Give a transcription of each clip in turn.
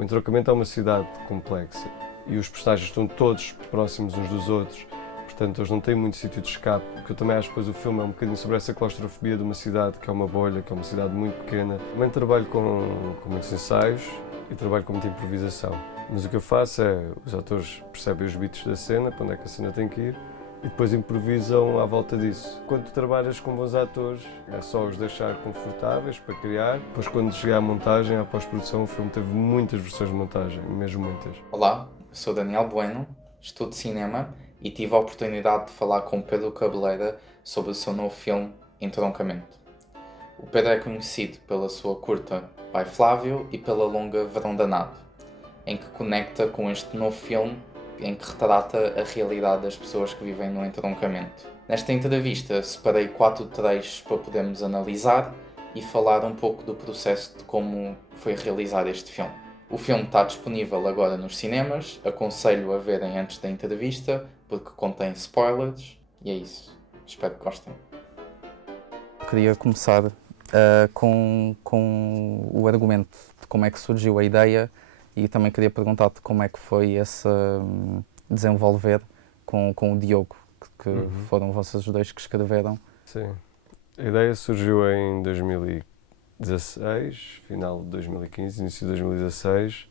O Entroncamento é uma cidade complexa e os personagens estão todos próximos uns dos outros, portanto eles não têm muito sítio de escape, porque eu também acho que depois o filme é um bocadinho sobre essa claustrofobia de uma cidade que é uma bolha, que é uma cidade muito pequena. Também trabalho com muitos ensaios e trabalho com muita improvisação, mas o que eu faço é, os atores percebem os beats da cena, para onde é que a cena tem que ir, e depois improvisam à volta disso. Quando tu trabalhas com bons atores, é só os deixar confortáveis para criar. Depois, quando chegar à montagem, à pós-produção, o filme teve muitas versões de montagem, mesmo muitas. Olá, sou Daniel Bueno, estudo cinema e tive a oportunidade de falar com Pedro Cabeleira sobre o seu novo filme Entroncamento. O Pedro é conhecido pela sua curta Pai Flávio e pela longa Verão Danado, em que conecta com este novo filme em que retrata a realidade das pessoas que vivem no entroncamento. Nesta entrevista separei 4 trechos para podermos analisar e falar um pouco do processo de como foi realizar este filme. O filme está disponível agora nos cinemas, aconselho a verem antes da entrevista porque contém spoilers e é isso. Espero que gostem. Queria começar com o argumento de como é que surgiu a ideia e também queria perguntar-te como é que foi esse desenvolver com o Diogo, que foram vocês os dois que escreveram. Sim. A ideia surgiu em 2016, final de 2015, início de 2016,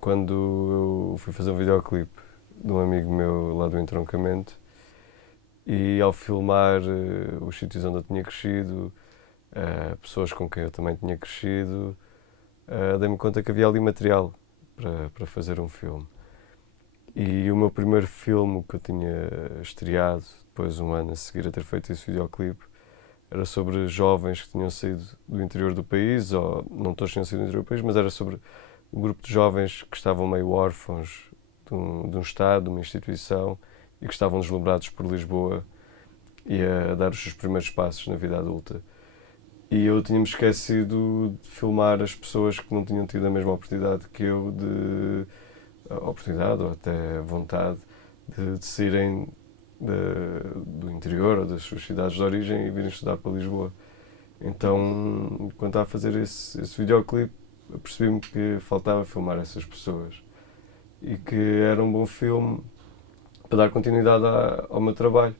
quando eu fui fazer um videoclipe de um amigo meu lá do Entroncamento e ao filmar os sítios onde eu tinha crescido, pessoas com quem eu também tinha crescido, dei-me conta que havia ali material para fazer um filme. E o meu primeiro filme que eu tinha estreado, depois um ano a seguir a ter feito esse videoclipe, era sobre jovens que tinham saído do interior do país, ou não todos tinham saído do interior do país, mas era sobre um grupo de jovens que estavam meio órfãos de um Estado, de uma instituição, e que estavam deslumbrados por Lisboa e a dar os seus primeiros passos na vida adulta. E eu tinha-me esquecido de filmar as pessoas que não tinham tido a mesma oportunidade que eu, oportunidade ou até vontade de saírem do interior ou das suas cidades de origem e virem estudar para Lisboa. Então, quando estava a fazer esse videoclipe, percebi-me que faltava filmar essas pessoas e que era um bom filme para dar continuidade ao meu trabalho,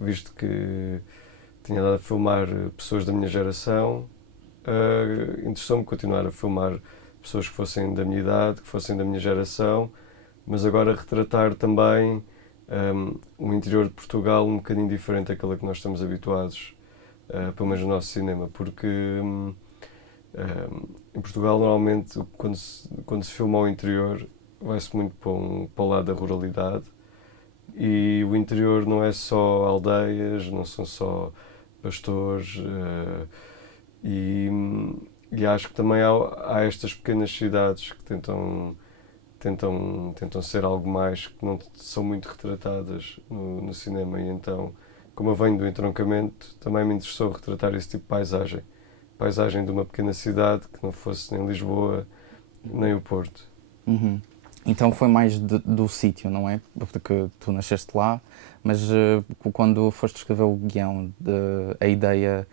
visto que tinha dado a filmar pessoas da minha geração, interessou-me continuar a filmar pessoas que fossem da minha idade, que fossem da minha geração, mas agora retratar também um interior de Portugal um bocadinho diferente daquele a que nós estamos habituados, pelo menos no nosso cinema, porque em Portugal normalmente quando se filma ao interior vai-se muito para o lado da ruralidade e o interior não é só aldeias, não são só pastores e acho que também há estas pequenas cidades que tentam ser algo mais, que não são muito retratadas no cinema e então, como eu venho do Entroncamento, também me interessou retratar esse tipo de paisagem de uma pequena cidade que não fosse nem Lisboa nem o Porto. Então foi mais do sítio, não é? Porque tu nasceste lá, mas quando foste escrever o guião, a ideia,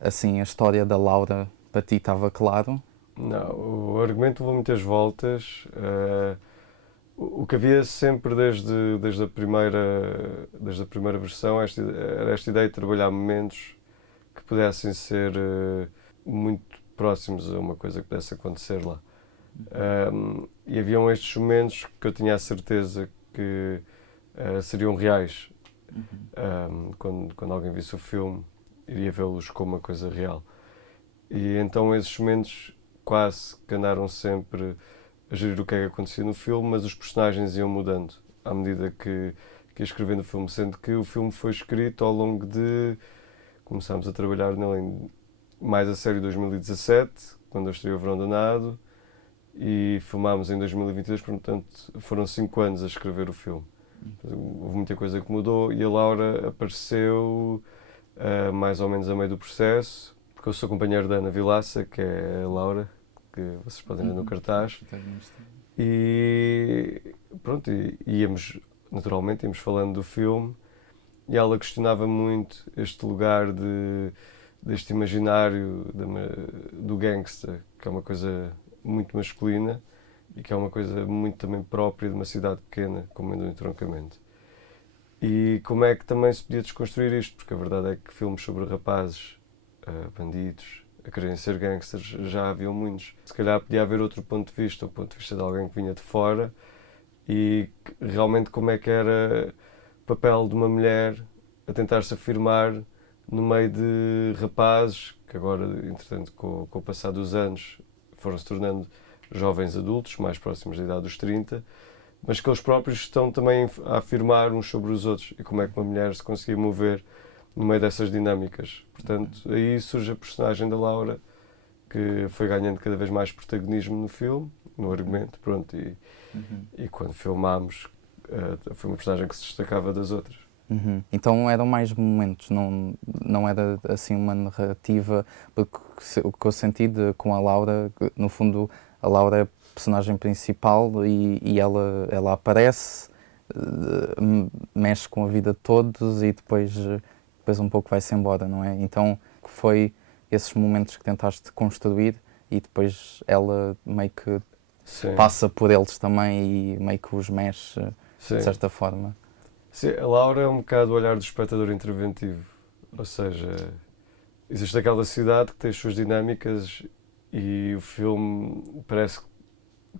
assim, a história da Laura, para ti estava claro? Não, o argumento levou muitas voltas. O que havia sempre desde a primeira versão era esta ideia de trabalhar momentos que pudessem ser muito próximos a uma coisa que pudesse acontecer lá. E haviam estes momentos que eu tinha a certeza que seriam reais. Quando alguém visse o filme, iria vê-los como uma coisa real. E então esses momentos quase que andaram sempre a gerir o que é que acontecia no filme, mas os personagens iam mudando à medida que ia escrevendo o filme, sendo que o filme foi escrito ao longo de... Começámos a trabalhar nele mais a sério em 2017, quando eu estreei o Verão Danado, e filmámos em 2022, portanto foram 5 anos a escrever o filme. Houve muita coisa que mudou e a Laura apareceu mais ou menos a meio do processo, porque eu sou companheiro da Ana Vilaça, que é a Laura, que vocês podem ver no cartaz. E pronto, naturalmente íamos falando do filme e ela questionava muito este lugar de deste imaginário do gangster, que é uma coisa muito masculina e que é uma coisa muito também própria de uma cidade pequena, como é do Entroncamento. E como é que também se podia desconstruir isto, porque a verdade é que filmes sobre rapazes, bandidos, a quererem ser gangsters, já haviam muitos. Se calhar podia haver outro ponto de vista, o ponto de vista de alguém que vinha de fora, e realmente como é que era o papel de uma mulher a tentar se afirmar no meio de rapazes que agora, entretanto, com o passar dos anos, foram se tornando jovens adultos, mais próximos da idade dos 30, mas que eles próprios estão também a afirmar uns sobre os outros, e como é que uma mulher se conseguia mover no meio dessas dinâmicas. Portanto, aí surge a personagem da Laura, que foi ganhando cada vez mais protagonismo no filme, no argumento, pronto, e quando filmámos, foi uma personagem que se destacava das outras. Então eram mais momentos, não era assim uma narrativa, porque o que eu senti com a Laura, no fundo a Laura é a personagem principal e ela aparece, mexe com a vida de todos e depois um pouco vai-se embora, não é? Então foi esses momentos que tentaste construir e depois ela meio que passa por eles também e meio que os mexe de certa forma. Sim, a Laura é um bocado o olhar do espectador interventivo, ou seja, existe aquela cidade que tem as suas dinâmicas e o filme parece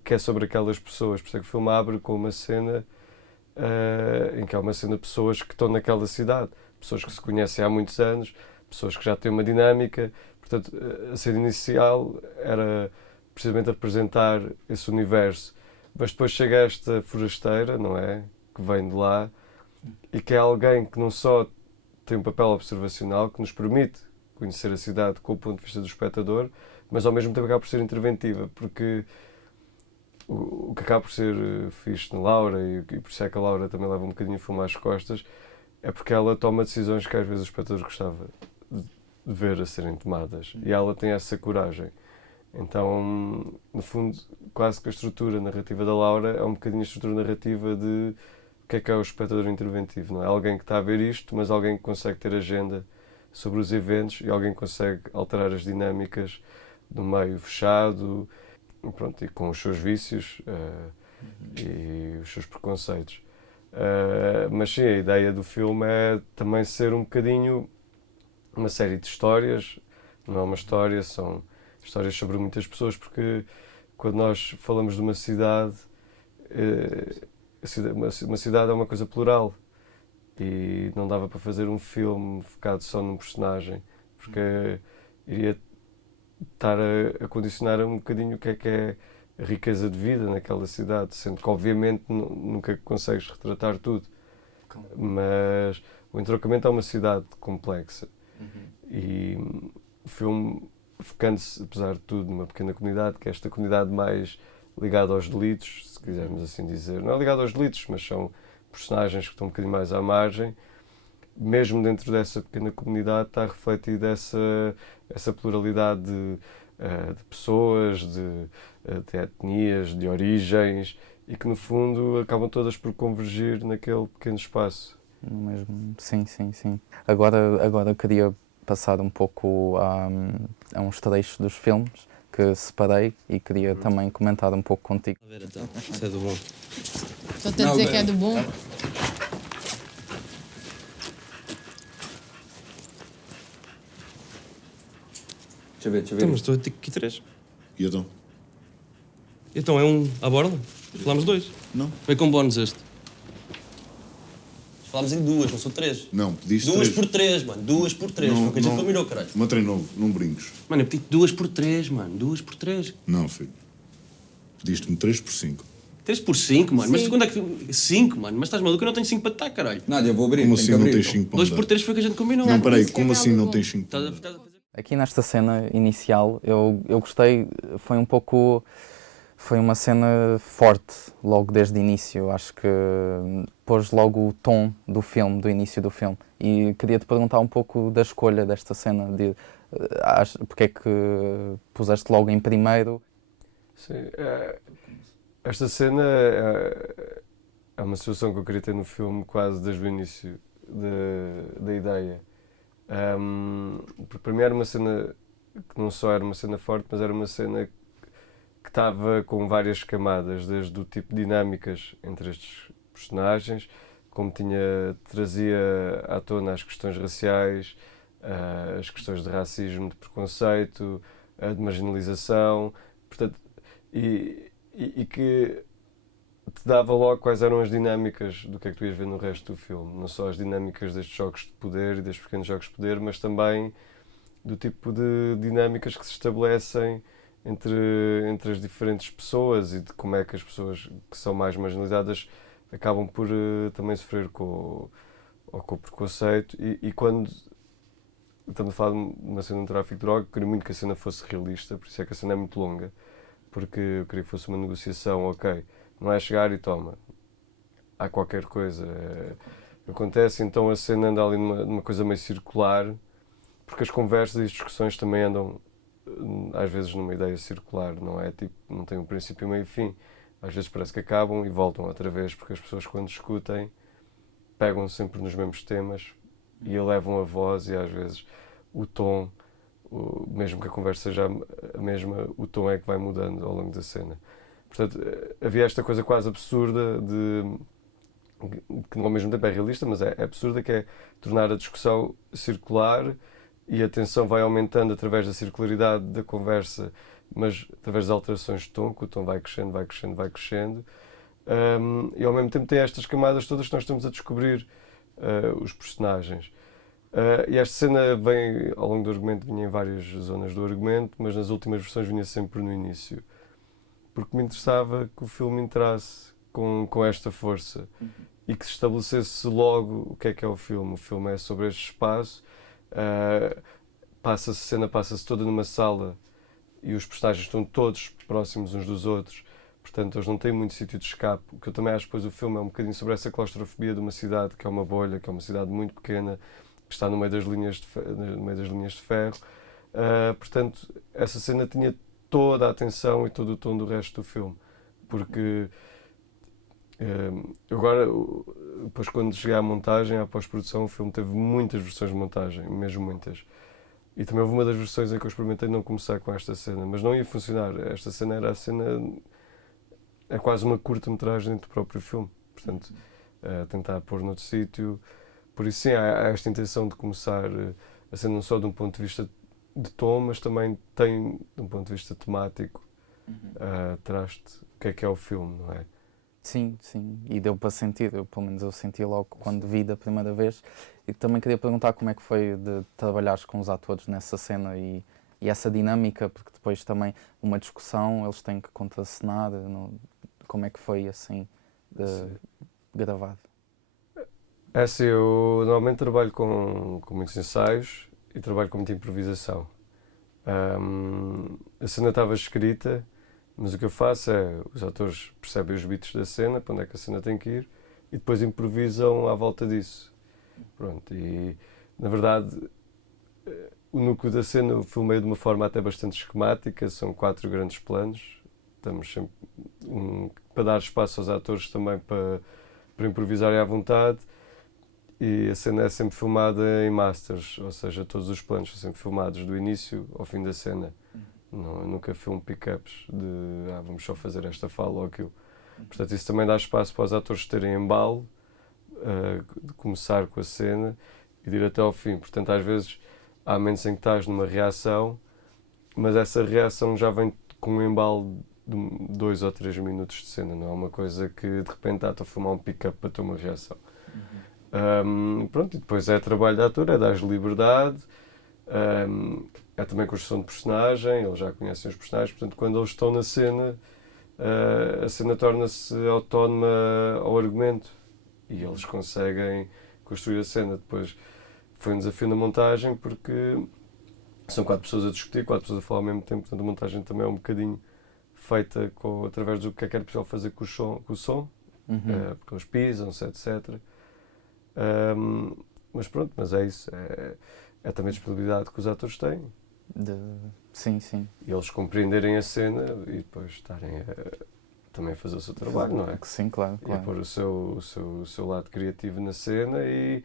que é sobre aquelas pessoas, por isso é que o filme abre com uma cena em que há uma cena de pessoas que estão naquela cidade, pessoas que se conhecem há muitos anos, pessoas que já têm uma dinâmica, portanto a cena inicial era precisamente apresentar esse universo, mas depois chega esta forasteira, não é, que vem de lá, e que é alguém que não só tem um papel observacional, que nos permite conhecer a cidade com o ponto de vista do espectador, mas ao mesmo tempo acaba por ser interventiva, porque o que acaba por ser fixe na Laura, e por isso é que a Laura também leva um bocadinho o filme às costas, é porque ela toma decisões que às vezes o espectador gostava de ver a serem tomadas, e ela tem essa coragem. Então, no fundo, quase que a estrutura narrativa da Laura é um bocadinho a estrutura narrativa de o que é o espectador interventivo, não é? Alguém que está a ver isto, mas alguém que consegue ter agenda sobre os eventos e alguém que consegue alterar as dinâmicas do meio fechado, pronto, e com os seus vícios e os seus preconceitos. Mas sim, a ideia do filme é também ser um bocadinho uma série de histórias, não é uma história, são histórias sobre muitas pessoas, porque quando nós falamos de uma cidade, uma cidade é uma coisa plural e não dava para fazer um filme focado só num personagem, porque iria estar a condicionar um bocadinho o que é a riqueza de vida naquela cidade, sendo que obviamente nunca consegues retratar tudo. Mas o Entroncamento é uma cidade complexa e o filme, focando-se, apesar de tudo, numa pequena comunidade, que é esta comunidade mais ligada aos delitos, se quisermos assim dizer. Não é ligada aos delitos, mas são personagens que estão um bocadinho mais à margem. Mesmo dentro dessa pequena comunidade está refletida essa pluralidade de pessoas, de etnias, de origens, e que no fundo acabam todas por convergir naquele pequeno espaço. Mesmo. Sim. Agora queria passar um pouco a uns trechos dos filmes que separei e queria também comentar um pouco contigo. A ver então, isso é do bom. Estou-te a dizer que é do bom? Deixa eu ver. Então, mas estou a ter aqui 3. E então? Então é um à borda? Falámos 2. Não? Vem com bónus este. Falámos em 2, não são 3. Não, pediste 2 três. por 3, mano. 2 por 3. Foi o que a gente combinou, caralho. Uma novo, não brincos. Mano, eu pedi 2 por 3, mano. 2 por 3. Não, filho. Pediste-me 3 por 5. 3 por 5, mano. Mas Sim. quando é que... 5, mano. Mas estás maluco? Eu não tenho 5 para estar, caralho. Nádia, eu vou abrir. Como tenho assim que não abrir, tens então. 5 para 2 dar? por 3 foi o que a gente combinou. Não, peraí, disse que como era assim algo não bom. tens 5 para Estás dar? a fazer... Aqui nesta cena inicial eu gostei, foi um pouco, foi uma cena forte logo desde o início, acho que pôs logo o tom do filme, do início do filme, e queria te perguntar um pouco da escolha desta cena, porque é que puseste logo em primeiro? Sim, esta cena é uma situação que eu queria ter no filme quase desde o início da ideia. Porque para mim era uma cena que não só era uma cena forte, mas era uma cena que estava com várias camadas, desde o tipo de dinâmicas entre estes personagens, como trazia à tona as questões raciais, as questões de racismo, de preconceito, de marginalização, portanto, e que te dava logo quais eram as dinâmicas do que é que tu ias ver no resto do filme. Não só as dinâmicas destes jogos de poder e destes pequenos jogos de poder, mas também do tipo de dinâmicas que se estabelecem entre as diferentes pessoas e de como é que as pessoas que são mais marginalizadas acabam por também sofrer com o preconceito. E quando estamos a falar de uma cena de tráfico de droga, queria muito que a cena fosse realista, por isso é que a cena é muito longa, porque eu queria que fosse uma negociação, ok, não é chegar e toma, há qualquer coisa acontece, então a cena anda ali numa coisa meio circular, porque as conversas e as discussões também andam às vezes numa ideia circular, não é tipo, não tem um princípio, meio e fim, às vezes parece que acabam e voltam outra vez, porque as pessoas quando discutem pegam sempre nos mesmos temas e elevam a voz e às vezes o tom, mesmo que a conversa seja a mesma, o tom é que vai mudando ao longo da cena. Portanto, havia esta coisa quase absurda que ao mesmo tempo é realista, mas é absurda, que é tornar a discussão circular e a tensão vai aumentando através da circularidade da conversa, mas através das alterações de tom, que o tom vai crescendo, vai crescendo, vai crescendo. E ao mesmo tempo tem estas camadas todas que nós estamos a descobrir os personagens. E esta cena vem, ao longo do argumento, vinha em várias zonas do argumento, mas nas últimas versões vinha sempre no início. Porque me interessava que o filme entrasse com esta força e que se estabelecesse logo o que é o filme. O filme é sobre este espaço, a cena passa-se toda numa sala e os personagens estão todos próximos uns dos outros, portanto eles não têm muito sítio de escape. O que eu também acho que depois o filme é um bocadinho sobre essa claustrofobia de uma cidade que é uma bolha, que é uma cidade muito pequena, que está no meio das linhas de ferro. Portanto, essa cena tinha toda a atenção e todo o tom do resto do filme, porque agora, depois quando cheguei à montagem, à pós-produção, o filme teve muitas versões de montagem, mesmo muitas. E também houve uma das versões em que eu experimentei não começar com esta cena, mas não ia funcionar. Esta cena era a cena, é quase uma curta-metragem do próprio filme, portanto, tentar pôr noutro sítio. Por isso sim, há esta intenção de começar a cena não só de um ponto de vista de tom, mas também tem, de um ponto de vista temático, traz-te o que é o filme, não é? Sim, sim, e deu para sentir, pelo menos eu senti logo quando vi da primeira vez. E também queria perguntar como é que foi de trabalhares com os atores nessa cena e essa dinâmica, porque depois também uma discussão, eles têm que contracenar, como é que foi assim, gravado? É assim, eu normalmente trabalho com muitos ensaios e trabalho com muita improvisação. A cena estava escrita, mas o que eu faço é, os atores percebem os beats da cena, para onde é que a cena tem que ir, e depois improvisam à volta disso. Pronto, e na verdade o núcleo da cena eu filmei de uma forma até bastante esquemática, são 4 grandes planos, estamos sempre para dar espaço aos atores também para improvisarem à vontade, e a cena é sempre filmada em masters, ou seja, todos os planos são sempre filmados do início ao fim da cena. Não, eu nunca filmo pick-ups de vamos só fazer esta fala ou aquilo. Portanto, isso também dá espaço para os atores terem embalo, de começar com a cena e de ir até ao fim. Portanto, às vezes há momentos em que estás numa reação, mas essa reação já vem com um embalo de 2 ou 3 minutos de cena, não é uma coisa que de repente estou a filmar um pick-up para ter uma reação. Pronto, e depois é trabalho de ator, é dar-lhes liberdade, é também construção de personagem, eles já conhecem os personagens, portanto quando eles estão na cena, a cena torna-se autónoma ao argumento e eles conseguem construir a cena. Depois foi um desafio na montagem porque são 4 pessoas a discutir, 4 pessoas a falar ao mesmo tempo, portanto a montagem também é um bocadinho feita através do que é possível fazer com o som, porque eles pisam-se, etc. Mas pronto, mas é isso, é também a disponibilidade que os atores têm. Sim, sim. E eles compreenderem a cena e depois estarem também a fazer o seu trabalho, não é? Sim, claro. E a pôr o seu lado criativo na cena e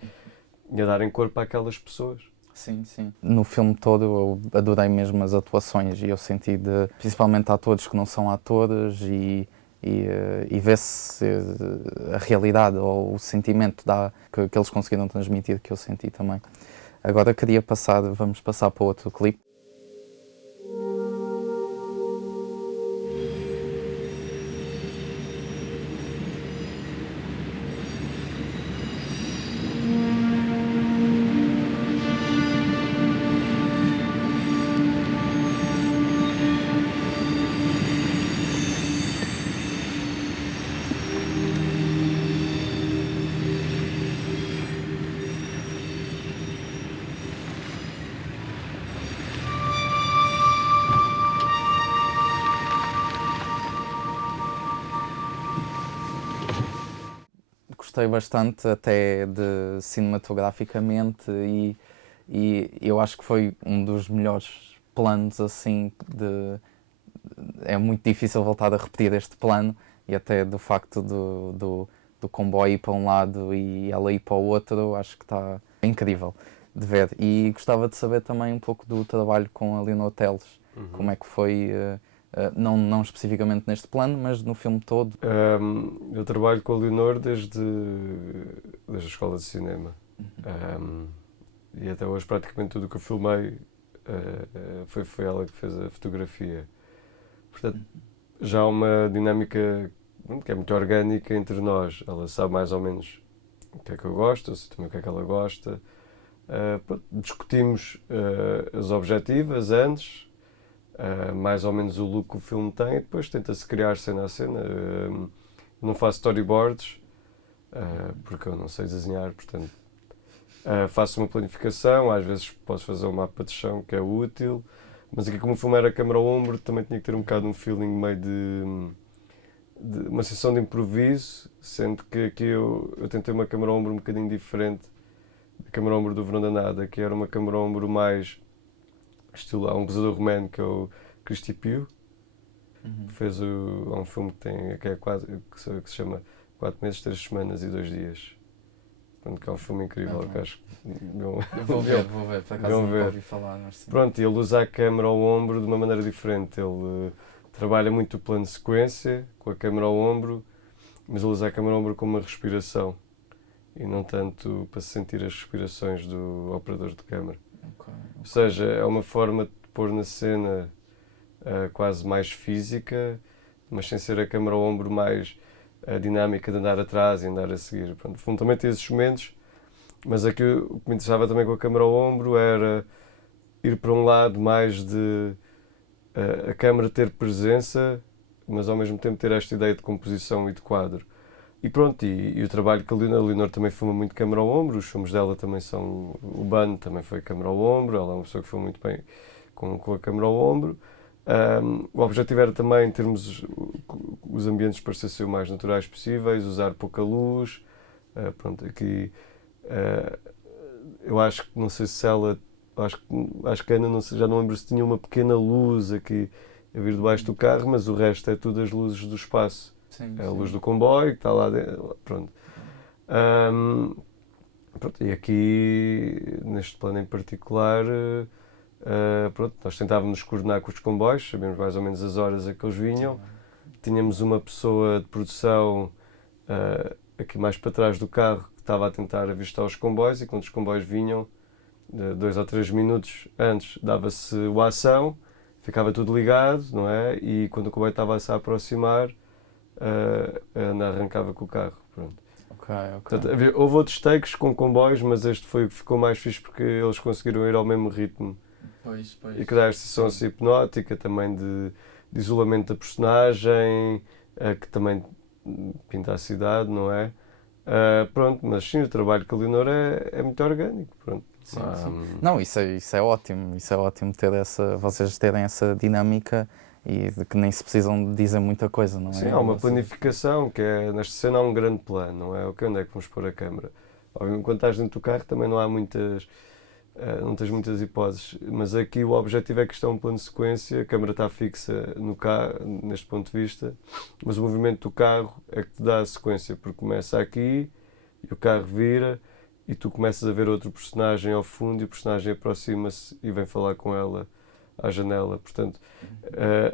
a darem corpo àquelas pessoas. Sim, sim. No filme todo eu adorei mesmo as atuações e eu senti principalmente atores que não são atores e vê-se a realidade ou o sentimento que eles conseguiram transmitir, que eu senti também. Agora vamos passar para outro clipe. Gostei bastante até cinematograficamente e eu acho que foi um dos melhores planos assim é muito difícil voltar a repetir este plano e até do facto do comboio ir para um lado e ela ir para o outro, acho que está incrível de ver. E gostava de saber também um pouco do trabalho com a Leonor Teles, como é que foi, não especificamente neste plano, mas no filme todo. Eu trabalho com a Leonor desde a escola de cinema. E até hoje praticamente tudo o que eu filmei foi ela que fez a fotografia. Portanto, já há uma dinâmica que é muito orgânica entre nós. Ela sabe mais ou menos o que é que eu gosto, eu sei também o que é que ela gosta. Discutimos as objetivas antes, mais ou menos o look que o filme tem, e depois tenta-se criar cena a cena. Não faço storyboards, porque eu não sei desenhar, portanto faço uma planificação, às vezes posso fazer um mapa de chão que é útil, mas aqui como o filme era câmara ao ombro, também tinha que ter um bocado um feeling meio de uma sessão de improviso, sendo que aqui eu tentei uma câmara ao ombro um bocadinho diferente da câmara ao ombro do Verão da Nada, que era uma câmara ao ombro mais estilo, há um realizador romano que é o Cristi Pio, que fez há um filme que se chama 4 meses, 3 semanas e 2 dias. Pronto, que é um filme incrível, que acho que vou ver, por acaso nunca ouvi falar. Mas sim. Pronto, ele usa a câmera ao ombro de uma maneira diferente. Ele trabalha muito o plano de sequência com a câmera ao ombro, mas ele usa a câmera ao ombro como uma respiração e não tanto para sentir as respirações do operador de câmera. Okay. Ou seja, é uma forma de pôr na cena quase mais física, mas sem ser a câmera ao ombro mais a dinâmica de andar atrás e andar a seguir. Pronto, fundamentalmente esses momentos, mas aqui o que me interessava também com a câmera ao ombro era ir para um lado mais de a câmera ter presença, mas ao mesmo tempo ter esta ideia de composição e de quadro. E pronto, e o trabalho que a Leonor também filma muito câmera ao ombro, os filmes dela também são, o Ban também foi câmera ao ombro, ela é uma pessoa que filma muito bem com a câmera ao ombro. O objetivo era também termos os ambientes parecessem o mais naturais possíveis, usar pouca luz. Pronto, aqui eu acho que não sei se ela, acho que a Ana, não sei, já não lembro se tinha uma pequena luz aqui a vir debaixo do carro, mas o resto é tudo as luzes do espaço. Sim, é a luz do comboio que está lá dentro. Pronto. Pronto, e aqui neste plano em particular. Pronto, nós tentávamos coordenar com os comboios, sabíamos mais ou menos as horas a que eles vinham. Tínhamos uma pessoa de produção aqui mais para trás do carro que estava a tentar avistar os comboios, e quando os comboios vinham, 2 ou 3 minutos antes, dava-se a ação, ficava tudo ligado, não é? E quando o comboio estava a se aproximar, a Ana arrancava com o carro. Pronto. Okay. Portanto, houve outros takes com comboios, mas este foi o que ficou mais fixe porque eles conseguiram ir ao mesmo ritmo. Pois. E criar esta sessão assim hipnótica também de isolamento da personagem, que também pinta a cidade, não é? Pronto, mas sim, o trabalho com a Leonor é muito orgânico. Pronto. Sim. Não, isso é ótimo, vocês terem essa dinâmica e de que nem se precisam dizer muita coisa, não é? Sim, há uma planificação, que é, nesta cena há um grande plano, não é? Onde é que vamos pôr a câmara? Obviamente, quando estás dentro do carro também não há não tens muitas hipóteses, mas aqui o objetivo é que isto é um plano de sequência, a câmara está fixa no carro, neste ponto de vista, mas o movimento do carro é que te dá a sequência, porque começa aqui e o carro vira e tu começas a ver outro personagem ao fundo e o personagem aproxima-se e vem falar com ela à janela. Portanto,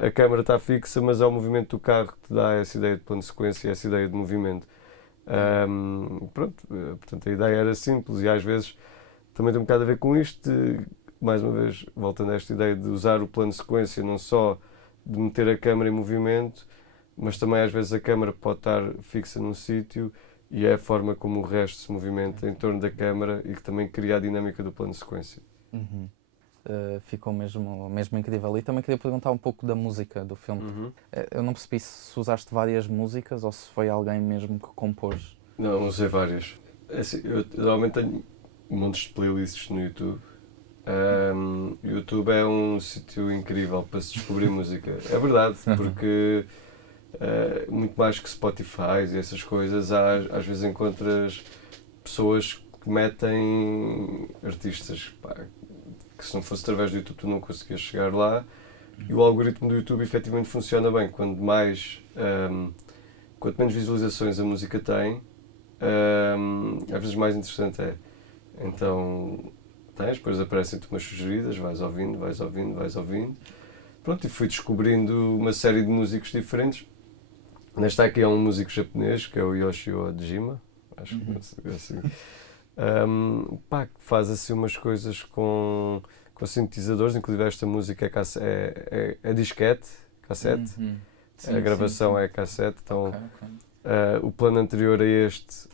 a câmara está fixa, mas é o movimento do carro que te dá essa ideia de plano de sequência, essa ideia de movimento. Portanto, a ideia era simples e às vezes também tem um bocado a ver com isto, mais uma vez, voltando a esta ideia de usar o plano de sequência, não só de meter a câmara em movimento, mas também às vezes a câmara pode estar fixa num sítio e é a forma como o resto se movimenta em torno da câmara e que também cria a dinâmica do plano de sequência. Ficou mesmo incrível. E também queria perguntar um pouco da música do filme. Eu não percebi se usaste várias músicas ou se foi alguém mesmo que compôs. Não, usei várias. Assim, eu normalmente tenho montes de playlists no YouTube. O YouTube é um sítio incrível para se descobrir música. É verdade, porque muito mais que Spotify e essas coisas, às vezes encontras pessoas que metem artistas, pá, que se não fosse através do YouTube tu não conseguias chegar lá, e o algoritmo do YouTube efetivamente funciona bem. Quanto menos visualizações a música tem, às vezes mais interessante é. Então depois aparecem-te umas sugeridas, vais ouvindo. Pronto, e fui descobrindo uma série de músicos diferentes. Nesta aqui é um músico japonês, que é o Yoshio Ojima, acho que é assim. Que faz assim umas coisas com sintetizadores, inclusive esta música é disquete, cassete. Sim, a gravação é cassete, então o plano anterior a este,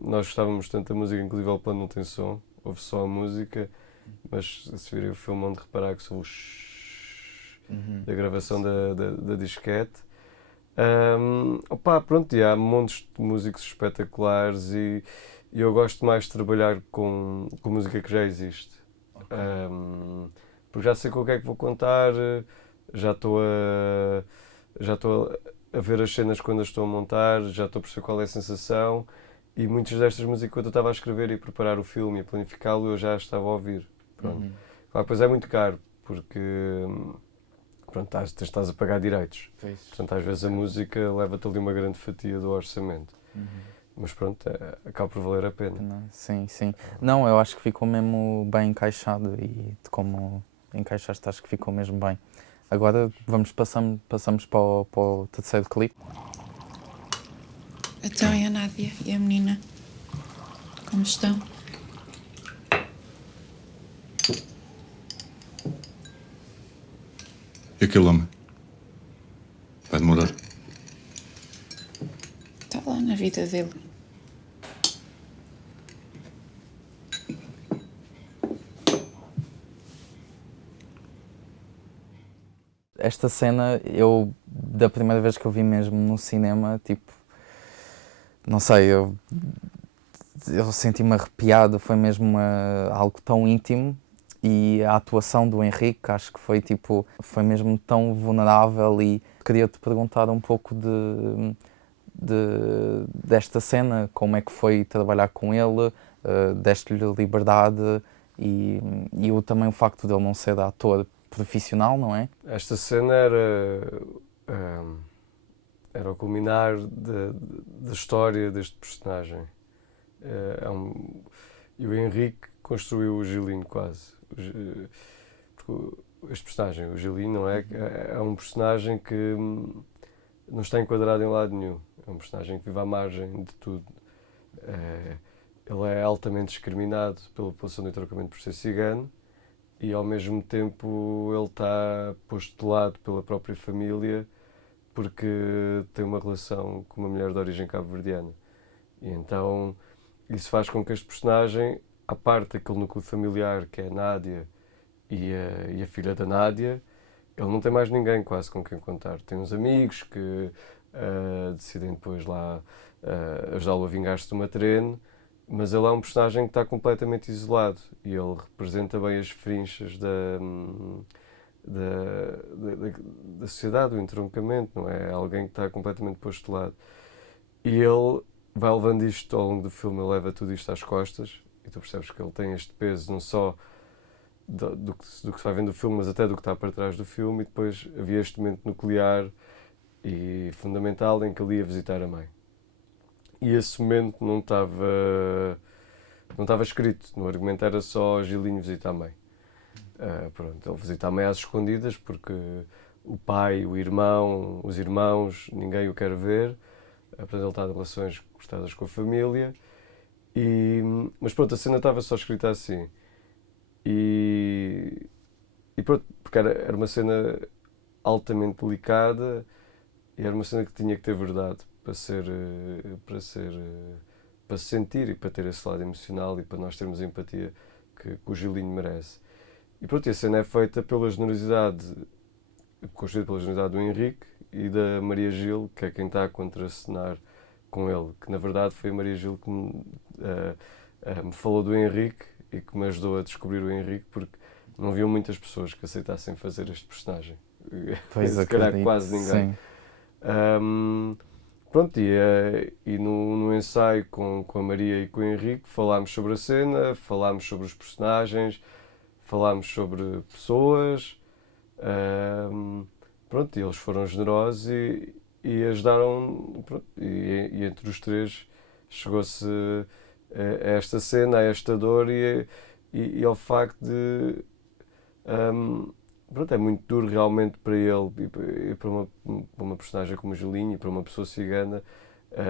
nós gostávamos tanto da música, inclusive o plano não tem som, ouve só a música, mas se virem o filme onde reparar que são os da gravação da disquete. Pronto, e há montes de músicos espetaculares e eu gosto mais de trabalhar com música que já existe. Porque já sei com o que é que vou contar, já estou a ver as cenas quando as estou a montar, já estou a perceber qual é a sensação, e muitas destas músicas, quando eu estava a escrever e preparar o filme e a planificá-lo, eu já estava a ouvir. Pronto. Depois é muito caro, porque pronto, estás a pagar direitos. Portanto, às vezes a música leva-te ali uma grande fatia do orçamento. Mas pronto, acaba por valer a pena. Sim. Não, eu acho que ficou mesmo bem encaixado e de como encaixaste, acho que ficou mesmo bem. Agora passamos para o terceiro clipe. Então, e a Nádia e a menina? Como estão? E aquele homem? Vai demorar? Está lá na vida dele. Esta cena, da primeira vez que eu vi mesmo no cinema, tipo, não sei, eu senti-me arrepiado, foi mesmo algo tão íntimo, e a atuação do Henrique, acho que foi mesmo tão vulnerável, e queria-te perguntar um pouco desta cena, como é que foi trabalhar com ele, deste-lhe liberdade e também o facto de ele não ser ator profissional, não é? Esta cena era o culminar da história deste personagem. E o Henrique construiu o Gilinho quase. Este personagem, o Gilinho, não é? É um personagem que não está enquadrado em lado nenhum. É um personagem que vive à margem de tudo. Ele é altamente discriminado pela população do entroncamento por ser cigano e, ao mesmo tempo, ele está posto de lado pela própria família porque tem uma relação com uma mulher de origem cabo-verdiana. E então isso faz com que este personagem, à parte daquele núcleo familiar que é a Nádia e a filha da Nádia, ele não tem mais ninguém quase com quem contar. Tem uns amigos que decidem depois lá ajudá-lo a vingar-se do Matrene, mas ele é um personagem que está completamente isolado e ele representa bem as frinchas da sociedade, do entroncamento, não é? Alguém que está completamente posto de lado. E ele vai levando isto ao longo do filme, ele leva tudo isto às costas e tu percebes que ele tem este peso não só do que se vai vendo do filme, mas até do que está para trás do filme. E depois havia este momento nuclear e fundamental em que ele ia visitar a mãe. E esse momento não estava não estava escrito, no argumento era só Gilinho visita a mãe. Pronto, ele visita a mãe às escondidas porque o pai, o irmão, os irmãos, ninguém o quer ver. Portanto, ele está em relações cortadas com a família. Mas pronto, a cena estava só escrita assim. E pronto, porque era uma cena altamente delicada e era uma cena que tinha que ter verdade para se sentir e para ter esse lado emocional e para nós termos a empatia que o Gilinho merece. E pronto, a cena é feita pela generosidade, construída pela generosidade do Henrique e da Maria Gil, que é quem está a contracenar com ele, que na verdade foi a Maria Gil que me falou do Henrique e que me ajudou a descobrir o Henrique, porque não haviam muitas pessoas que aceitassem fazer este personagem. Pois, se calhar acredito, quase ninguém. sim. Pronto, e no ensaio com a Maria e com o Henrique falámos sobre a cena, falámos sobre os personagens, falámos sobre pessoas. Pronto, e eles foram generosos e ajudaram. Pronto, e entre os três chegou-se a esta cena, a esta dor e ao facto de. Pronto, é muito duro realmente para ele e para uma personagem como o Julinho e para uma pessoa cigana.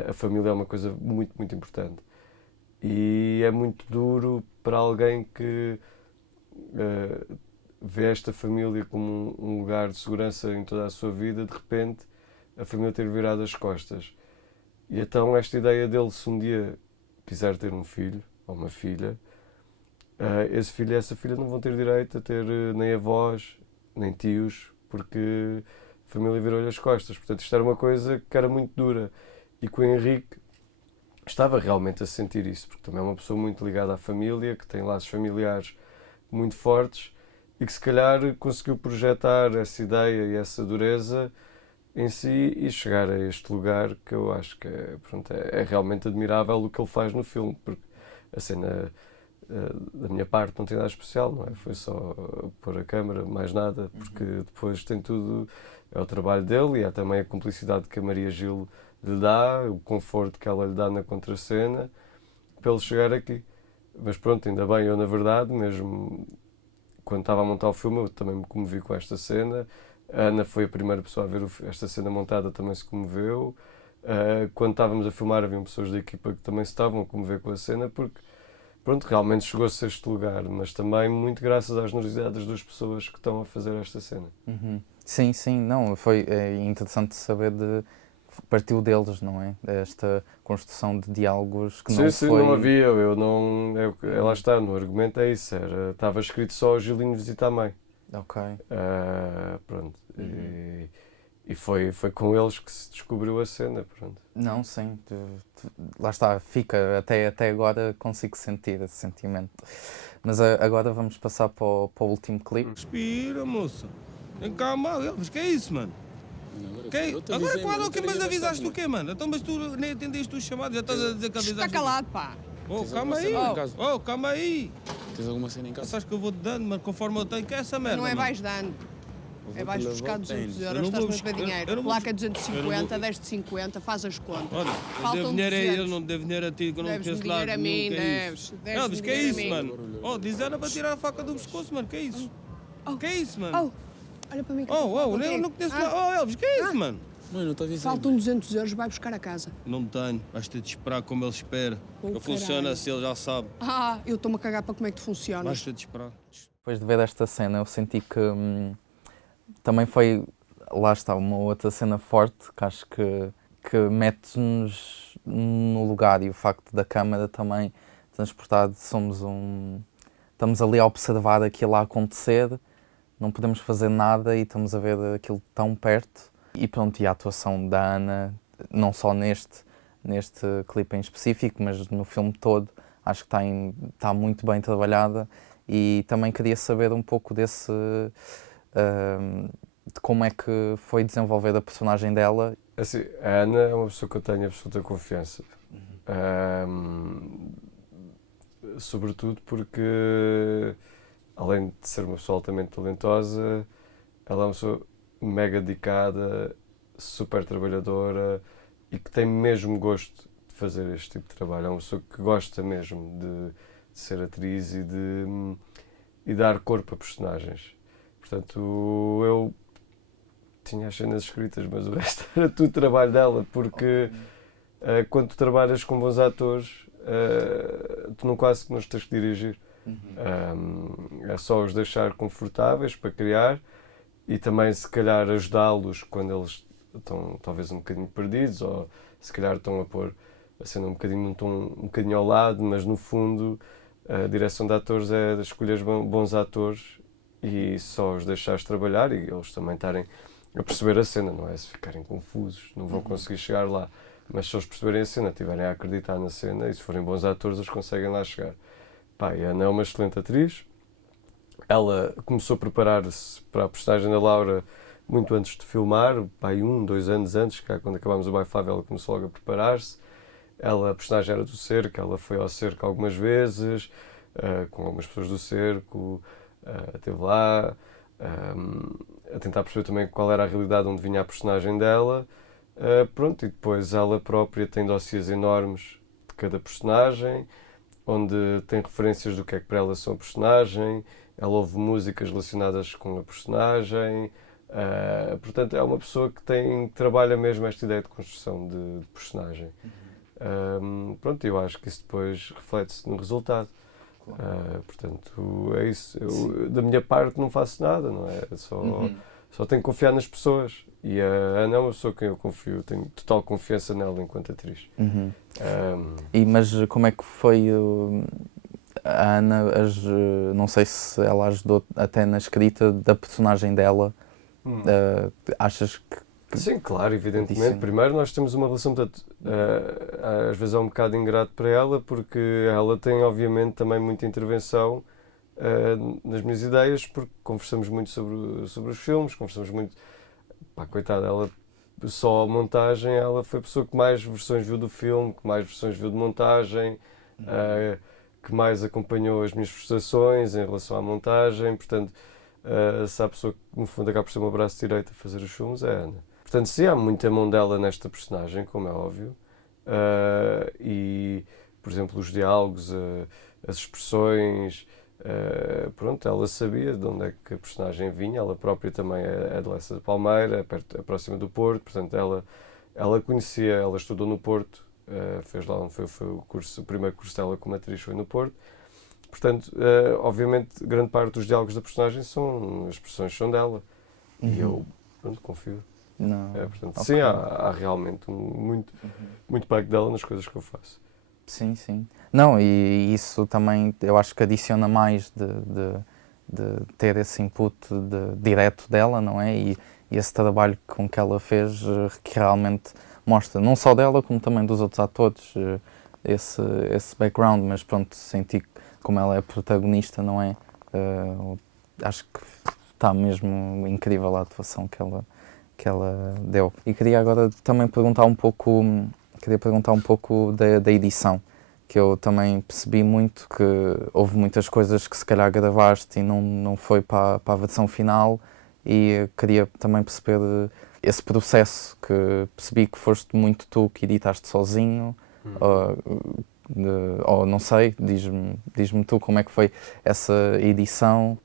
A família é uma coisa muito, muito importante. E é muito duro para alguém que vê esta família como um lugar de segurança em toda a sua vida, de repente a família ter virado as costas. E então esta ideia dele, se um dia quiser ter um filho ou uma filha, esse filho e essa filha não vão ter direito a ter nem avós, nem tios, porque a família virou-lhe as costas. Portanto, isto era uma coisa que era muito dura. E que o Henrique estava realmente a sentir isso, porque também é uma pessoa muito ligada à família, que tem laços familiares muito fortes e que se calhar conseguiu projetar essa ideia e essa dureza em si e chegar a este lugar que eu acho que é realmente admirável o que ele faz no filme, porque a cena da minha parte não tem nada especial, não é? Foi só pôr a câmara, mais nada, porque depois tem tudo, é o trabalho dele e há também a cumplicidade que a Maria Gil lhe dá, o conforto que ela lhe dá na contracena, para ele chegar aqui. Mas pronto, ainda bem, eu na verdade, mesmo quando estava a montar o filme, eu também me comovi com esta cena. A Ana foi a primeira pessoa a ver esta cena montada, também se comoveu. Quando estávamos a filmar, haviam pessoas da equipa que também se estavam a comover com a cena, porque pronto, realmente chegou-se a este lugar, mas também muito graças às generosidade das duas pessoas que estão a fazer esta cena. Sim, sim, não, foi interessante saber partiu deles, não é? Esta construção de diálogos que não Sim, foi... não havia, lá está, no argumento é isso, estava escrito só o Gilinho visita a mãe. Ok. Pronto, e foi com eles que se descobriu a cena, pronto. Não, sim, lá está, fica, até agora consigo sentir esse sentimento. Mas agora vamos passar para o último clipe. Respira, moça. Vem cá, Elvis, que é isso, mano? Agora qual é o que? Mas avisaste o quê, mano? Então, mas tu nem atendeste os chamados, já estás a dizer que avisaste. Está calado, pá. Oh, calma aí. Oh, calma aí. Tens alguma cena em casa? Sabes que eu vou-te dando, mas conforme eu tenho, que é essa merda. Não é mano. vais dando. É vais buscar 200 Eu euros, não estás-me vou a ver buscar- dinheiro. eu não vou Placa buscar- 250, 10 de 50, faz as contas. Olha, eu Faltam devo dinheiro a 200. ele, não devo dinheiro a ti, que eu não Deves-me conheço lá dinheiro a mim, nenhum, que é deves. isso? Deves-me Elvis, que é dinheiro a isso, mim. mano? Oh, diz ela para tirar a faca do pescoço, mano, que é isso? Que é isso, mano? Olha para mim que Eu não conheço nada. Oh, Elvis, que é isso, mano? Mãe, não está a dizer. Faltam 200 euros, vai buscar a casa. Não tenho, vais ter de esperar como ele espera. Oh, Eu funciona caralho. assim, ele já sabe. Eu estou-me a cagar para como é que tu funcionas. Vais ter de esperar. Depois de ver esta cena, eu senti que também foi, lá está, uma outra cena forte, que acho que mete-nos no lugar, e o facto da câmara também transportar, estamos ali a observar aquilo a acontecer, não podemos fazer nada e estamos a ver aquilo tão perto. E pronto, e a atuação da Ana, não só neste clipe em específico, mas no filme todo, acho que está muito bem trabalhada. E também queria saber um pouco de como é que foi desenvolver a personagem dela. Assim, a Ana é uma pessoa que eu tenho absoluta confiança. Sobretudo porque, além de ser uma pessoa altamente talentosa, ela é uma pessoa mega dedicada, super trabalhadora e que tem mesmo gosto de fazer este tipo de trabalho. É uma pessoa que gosta mesmo ser atriz e dar corpo a personagens. Portanto, eu tinha as cenas escritas, mas o resto era tudo trabalho dela, porque quando tu trabalhas com bons atores, tu não quase que não os tens que dirigir. É só os deixar confortáveis para criar e também se calhar ajudá-los quando eles estão talvez um bocadinho perdidos, ou se calhar estão a pôr a cena um bocadinho ao lado, mas no fundo a direção de atores é de escolher bons atores e só os deixares trabalhar e eles também estarem a perceber a cena, não é? Se ficarem confusos, não vão conseguir chegar lá. Mas se eles perceberem a cena, estiverem a acreditar na cena e se forem bons atores, eles conseguem lá chegar. Pá, e a Ana é uma excelente atriz. Ela começou a preparar-se para a personagem da Laura muito antes de filmar, pá, 2 anos antes, que quando acabámos o By Five ela começou logo a preparar-se. A personagem era do cerco, ela foi ao cerco algumas vezes, com algumas pessoas do cerco, esteve lá, a tentar perceber também qual era a realidade onde vinha a personagem dela. Pronto, e depois ela própria tem dossiês enormes de cada personagem, onde tem referências do que é que para ela são a personagem, ela ouve músicas relacionadas com a personagem, portanto é uma pessoa que trabalha mesmo esta ideia de construção de personagem. Pronto, eu acho que isso depois reflete-se no resultado. Portanto, é isso. Eu, da minha parte, não faço nada, não é? Só tenho que confiar nas pessoas. E a Ana é uma pessoa que eu confio, tenho total confiança nela enquanto atriz. Mas como é que foi a Ana? Não sei se ela ajudou até na escrita da personagem dela. Achas que. Sim, claro, evidentemente. Primeiro, nós temos uma relação, portanto, às vezes é um bocado ingrato para ela, porque ela tem, obviamente, também muita intervenção nas minhas ideias, porque conversamos muito sobre os filmes, conversamos muito. Pá, coitada, ela só a montagem, ela foi a pessoa que mais versões viu do filme, que mais versões viu de montagem, que mais acompanhou as minhas frustrações em relação à montagem. Portanto, se há pessoa que, no fundo, acaba por ser um braço direito a fazer os filmes, é a Ana. Portanto, sim, há muita mão dela nesta personagem, como é óbvio. E, por exemplo, os diálogos, as expressões, pronto, ela sabia de onde é que a personagem vinha. Ela própria também é de Lessa de Palmeira, é próxima do Porto. Portanto, ela conhecia, ela estudou no Porto, fez lá onde foi o primeiro curso dela como atriz foi no Porto. Portanto, obviamente, grande parte dos diálogos da personagem as expressões são dela. E eu, pronto, confio. Portanto, okay. Sim, há realmente muito impacto dela nas coisas que eu faço. Sim, sim. Não, e isso também eu acho que adiciona mais de ter esse input direto dela, não é? E esse trabalho com que ela fez que realmente mostra, não só dela, como também dos outros atores, esse background, mas pronto, senti como ela é protagonista, não é? Acho que está mesmo incrível a atuação que ela deu. E queria agora também perguntar um pouco da edição, que eu também percebi muito que houve muitas coisas que se calhar gravaste e não foi para a versão final, e queria também perceber esse processo, que percebi que foste muito tu que editaste sozinho, ou não sei, diz-me tu como é que foi essa edição.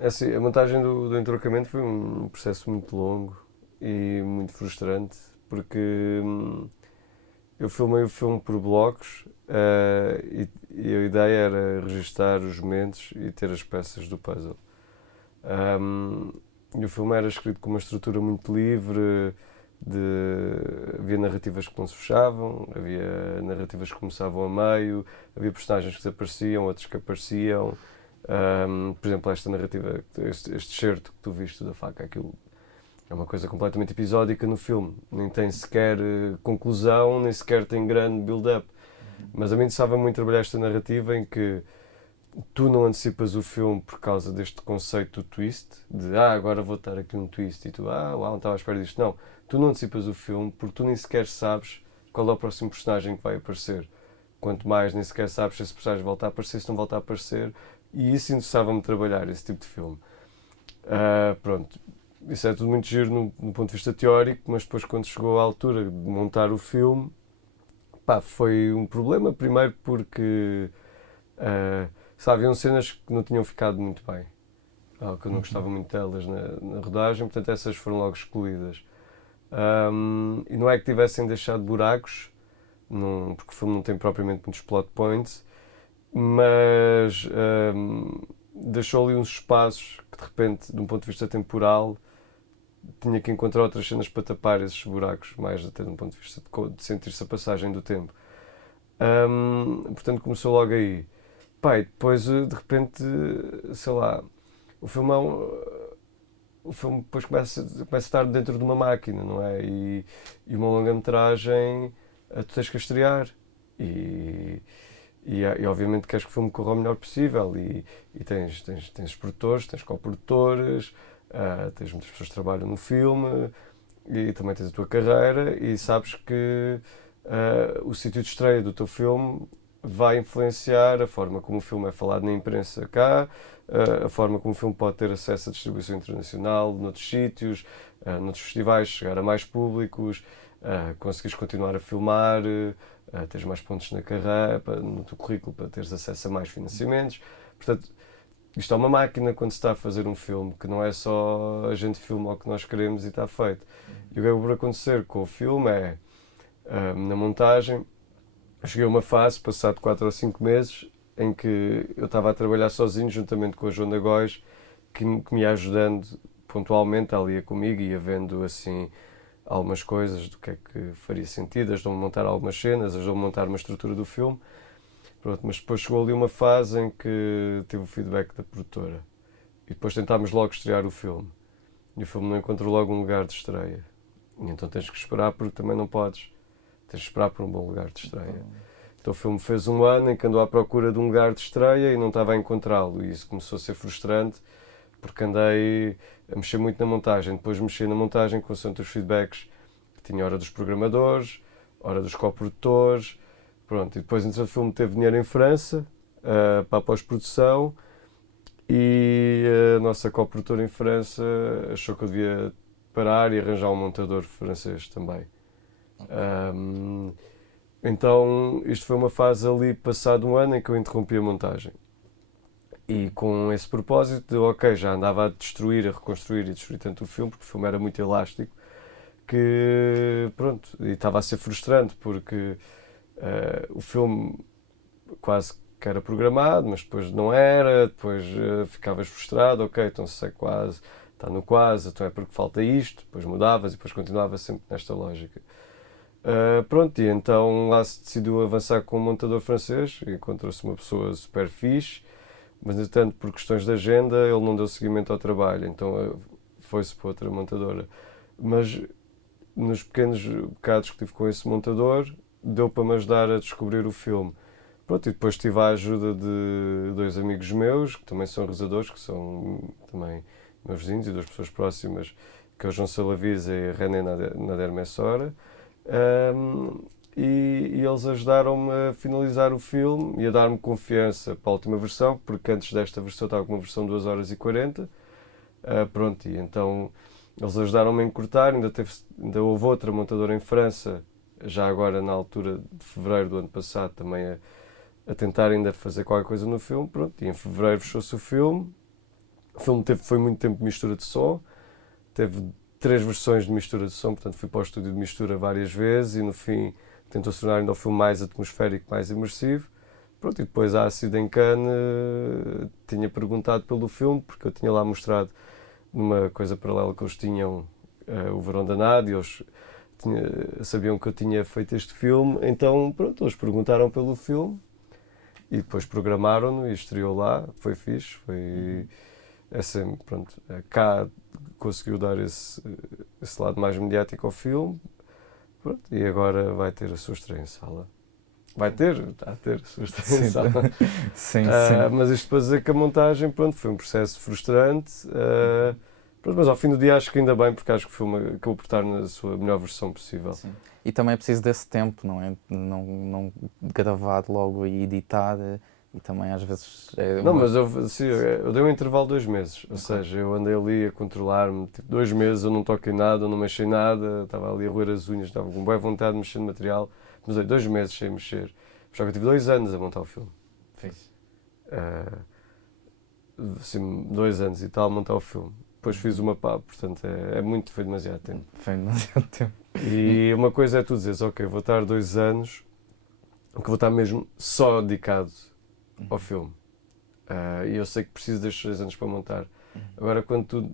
Assim, a montagem do entroncamento foi um processo muito longo e muito frustrante, porque eu filmei o filme por blocos e a ideia era registar os momentos e ter as peças do puzzle. E o filme era escrito com uma estrutura muito livre, havia narrativas que não se fechavam, havia narrativas que começavam a meio, havia personagens que desapareciam, outros que apareciam. Por exemplo, esta narrativa, este certo que tu viste da faca, aquilo é uma coisa completamente episódica no filme, nem tem sequer conclusão, nem sequer tem grande build-up. Mas a mim interessava muito trabalhar esta narrativa em que tu não antecipas o filme por causa deste conceito do twist, de agora vou dar aqui um twist, e tu, uau, não estava à espera disto. Não, tu não antecipas o filme porque tu nem sequer sabes qual é o próximo personagem que vai aparecer. Quanto mais nem sequer sabes se esse personagem volta a aparecer, se não volta a aparecer, e isso interessava-me trabalhar, esse tipo de filme. Pronto, isso é tudo muito giro no ponto de vista teórico, mas depois quando chegou à altura de montar o filme, foi um problema, primeiro porque Haviam cenas que não tinham ficado muito bem, que eu não gostava muito delas na rodagem, portanto essas foram logo excluídas. E não é que tivessem deixado buracos, porque o filme não tem propriamente muitos plot points, mas deixou ali uns espaços que de repente, de um ponto de vista temporal, tinha que encontrar outras cenas para tapar esses buracos, mais até de um ponto de vista de sentir-se a passagem do tempo. Portanto começou logo aí. E depois de repente, sei lá, o filme depois começa a estar dentro de uma máquina, não é? E uma longa-metragem tu tens que a estrear. E obviamente queres que o filme corra o melhor possível. E tens os produtores, tens co-produtores, tens muitas pessoas que trabalham no filme e também tens a tua carreira e sabes que o sítio de estreia do teu filme vai influenciar a forma como o filme é falado na imprensa cá, a forma como o filme pode ter acesso à distribuição internacional, noutros sítios, noutros festivais, chegar a mais públicos, conseguires continuar a filmar, teres mais pontos na carreira, no teu currículo, para teres acesso a mais financiamentos. Portanto, isto é uma máquina quando se está a fazer um filme, que não é só a gente filma o que nós queremos e está feito. E o que vai acontecer com o filme é, na montagem, eu cheguei a uma fase, passado 4 ou 5 meses, em que eu estava a trabalhar sozinho, juntamente com a Joana Góis, que me ia ajudando pontualmente, ela ia comigo, ia vendo assim algumas coisas do que é que faria sentido, ajudou-me a montar algumas cenas, ajudou-me a montar uma estrutura do filme. Pronto, mas depois chegou ali uma fase em que tive o feedback da produtora. E depois tentámos logo estrear o filme. E o filme não encontrou logo um lugar de estreia. E então tens que esperar, porque também não podes. Tens de esperar por um bom lugar de estreia. Então o filme fez um ano em que andou à procura de um lugar de estreia e não estava a encontrá-lo. E isso começou a ser frustrante, porque andei a mexer muito na montagem. Depois mexi na montagem com os feedbacks, que tinha hora dos programadores, hora dos co-produtores. Pronto, e depois, entretanto, o filme teve dinheiro em França, para a pós-produção, e a nossa co-produtora em França achou que eu devia parar e arranjar um montador francês também. Então, isto foi uma fase ali, passado um ano, em que eu interrompi a montagem. E com esse propósito, já andava a destruir, a reconstruir e destruir tanto o filme, porque o filme era muito elástico, que, pronto, e estava a ser frustrante, porque o filme quase que era programado, mas depois não era, depois ficavas frustrado, então se é quase, está no quase, então é porque falta isto, depois mudavas e depois continuava sempre nesta lógica. Pronto, e então lá se decidiu avançar com um montador francês, encontrou-se uma pessoa super fixe, mas entretanto por questões de agenda ele não deu seguimento ao trabalho, então foi-se para outra montadora. Mas nos pequenos bocados que tive com esse montador, deu para me ajudar a descobrir o filme. Pronto, e depois tive a ajuda de 2 amigos meus, que também são realizadores, que são também meus vizinhos e 2 pessoas próximas, que é o João Salavisa e a René Nader Messora. E eles ajudaram-me a finalizar o filme e a dar-me confiança para a última versão, porque antes desta versão estava com uma versão de 2h40. Pronto, e então eles ajudaram-me a encurtar, ainda houve outra montadora em França, já agora na altura de fevereiro do ano passado, também a tentar ainda fazer qualquer coisa no filme. Pronto, e em fevereiro fechou-se o filme. O filme foi muito tempo de mistura de som, teve 3 versões de mistura de som, portanto fui para o estúdio de mistura várias vezes e no fim tentou se tornar ainda o filme mais atmosférico, mais imersivo. Pronto, e depois a Ácido em Cannes tinha perguntado pelo filme, porque eu tinha lá mostrado numa coisa paralela que eles tinham, o Verão Danado, e eles sabiam que eu tinha feito este filme, então pronto, eles perguntaram pelo filme e depois programaram-no e estreou lá, foi fixe, foi assim, pronto, cá conseguiu dar esse lado mais mediático ao filme, pronto, e agora vai ter a sua estreia em sala. Está a ter a sua estreia em sala. Sim, sim. Mas isto para dizer que a montagem, pronto, foi um processo frustrante, pronto, mas ao fim do dia acho que ainda bem, porque acho que o filme acabou por estar na sua melhor versão possível. Sim. E também é preciso desse tempo, não é? Não gravar logo e editar, e também às vezes... Não, mas eu dei um intervalo de 2 meses, ou seja, eu andei ali a controlar-me, tipo, 2 meses eu não toquei nada, eu não mexi nada, estava ali a roer as unhas, estava com boa vontade de mexer no material, mas 2 meses sem mexer. Só que eu tive 2 anos a montar o filme. Fixe. assim, 2 anos e tal, a montar o filme. Depois fiz uma pá, portanto foi demasiado tempo. Foi demasiado tempo. E uma coisa é tu dizeres, ok, vou estar 2 anos, que vou estar mesmo só dedicado ao filme. E eu sei que preciso destes 2 anos para montar. Agora, quando tu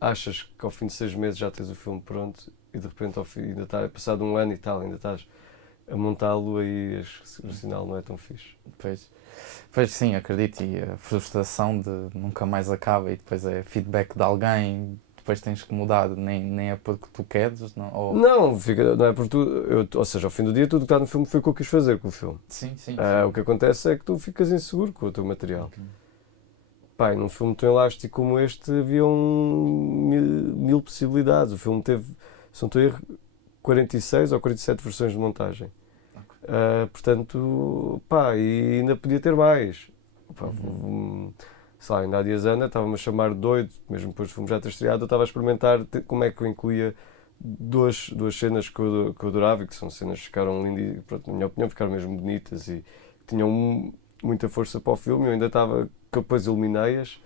achas que ao fim de 6 meses já tens o filme pronto e de repente ao fim, ainda está passado 1 ano e tal, ainda estás a montá-lo, aí o sinal não é tão fixe. Pois sim, acredito, e a frustração de nunca mais acaba e depois é feedback de alguém, depois tens que mudar, nem é porque tu queres, não? Ou... Não é porque ou seja, ao fim do dia tudo que está no filme foi o que eu quis fazer com o filme. Sim. O que acontece é que tu ficas inseguro com o teu material. Pai, num filme tão elástico como este haviam mil possibilidades. O filme teve, se não estou a erro, 46 ou 47 versões de montagem. Portanto, e ainda podia ter mais. Sei lá, ainda há dias estava-me a chamar doido, mesmo depois do filme já ter estreado, eu estava a experimentar como é que eu incluía duas cenas que eu adorava e que são cenas que ficaram lindas, pronto, na minha opinião ficaram mesmo bonitas e tinham muita força para o filme. Eu ainda estava, que eu depois eliminei-as,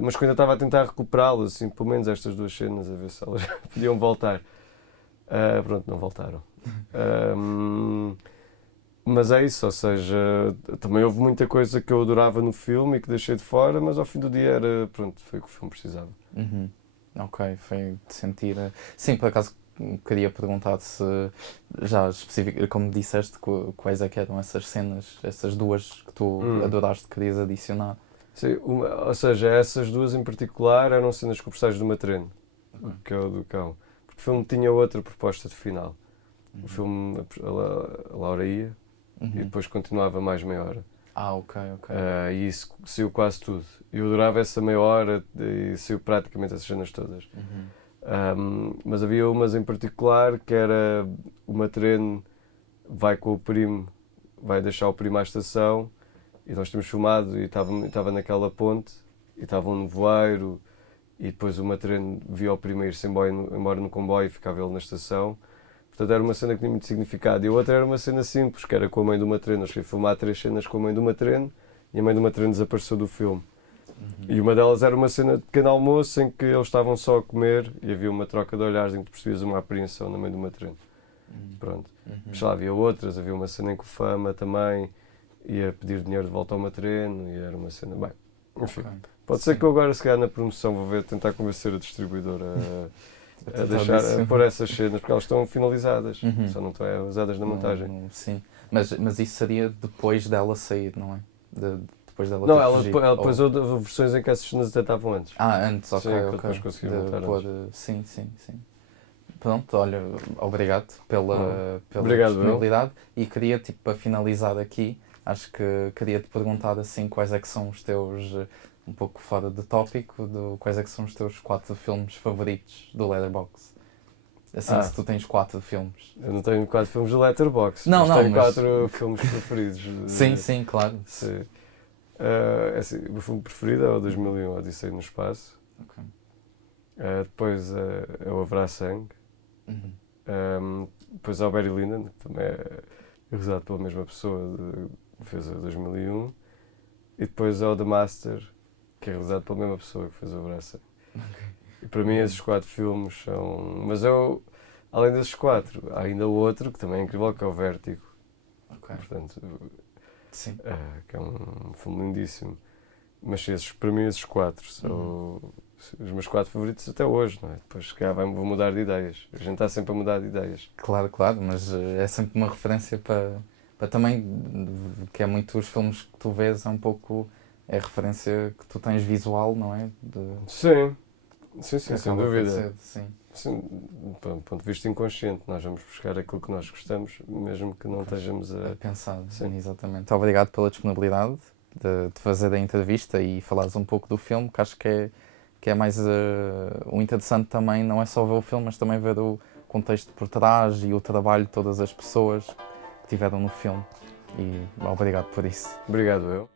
mas que eu ainda estava a tentar recuperá-las, assim, pelo menos estas 2 cenas, a ver se elas podiam voltar. Pronto, não voltaram. Mas é isso, ou seja, também houve muita coisa que eu adorava no filme e que deixei de fora, mas ao fim do dia foi o que o filme precisava. Ok, foi de sentir... Sim, por acaso queria perguntar se já específico, como disseste, quais é que eram essas cenas, essas 2 que tu adoraste, querias adicionar. Sim, ou seja, essas 2 em particular eram cenas com o personagem do Matreno, que é o do cão. Porque o filme tinha outra proposta de final. O filme, a Laura ia e depois continuava mais meia hora. Ok. E isso saiu quase tudo. Eu adorava essa meia hora e saiu praticamente essas cenas todas. Mas havia umas em particular que era o Matreno vai com o primo, vai deixar o primo à estação e nós tínhamos filmado e estava naquela ponte e estava um nevoeiro e depois o Matreno via o primo ir-se embora no comboio e ficava ele na estação. Portanto, era uma cena que tinha muito significado. E a outra era uma cena simples, que era com a mãe do Matreno. Eu cheguei a filmar 3 cenas com a mãe do Matreno e a mãe do Matreno desapareceu do filme. E uma delas era uma cena de pequeno almoço em que eles estavam só a comer e havia uma troca de olhares em que tu percebias uma apreensão na mãe do Matreno. Pronto. Mas lá havia outras, havia uma cena em que o Fama também ia pedir dinheiro de volta ao Matreno e era uma cena... Bem, enfim. Pode ser que eu agora, se calhar, na promoção vou tentar convencer a distribuidora a pôr essas cenas, porque elas estão finalizadas, só não estão usadas na montagem. Sim, mas isso seria depois dela sair, não é? Depois dela não, ter ela fugido, depois houve versões em que essas cenas até estavam antes. Antes, ok. Sim, depois consegui montar antes. Sim. Pronto, olha, obrigado pela Obrigado, disponibilidade. E queria, para finalizar aqui, acho que queria te perguntar assim, quais é que são os teus, um pouco fora de tópico, quais é que são os teus 4 filmes favoritos do Letterboxd? Assim, se tu tens 4 filmes. Eu não tenho 4 filmes do Letterboxd, mas tenho 4 filmes preferidos. Sim, claro. Sim. Assim, o meu filme preferido é o 2001, Odisseia no Espaço. Okay. Depois é o Haverá Sangue. Depois é o Barry Lyndon, que também é realizado pela mesma pessoa que fez o 2001. E depois é o The Master, que é realizado pela mesma pessoa que fez o Haverá Sangue. Okay. E para mim esses 4 filmes são... Mas além desses 4, há ainda outro que também é incrível, que é o Vértigo. Okay. Portanto, sim. Que é um filme lindíssimo. Mas para mim esses 4 são os meus 4 favoritos até hoje, não é? Depois se calhar vou mudar de ideias. A gente está sempre a mudar de ideias. Claro, mas é sempre uma referência para também, que é muito os filmes que tu vês, é um pouco, é a referência que tu tens visual, não é? Sim, sem dúvida. Sim. Sim, do ponto de vista inconsciente, nós vamos buscar aquilo que nós gostamos, mesmo que não estejamos a pensar. Sim. Exatamente. Obrigado pela disponibilidade de fazer a entrevista e falares um pouco do filme, que acho que é mais o interessante também, não é só ver o filme, mas também ver o contexto por trás e o trabalho de todas as pessoas que tiveram no filme. E obrigado por isso. Obrigado eu.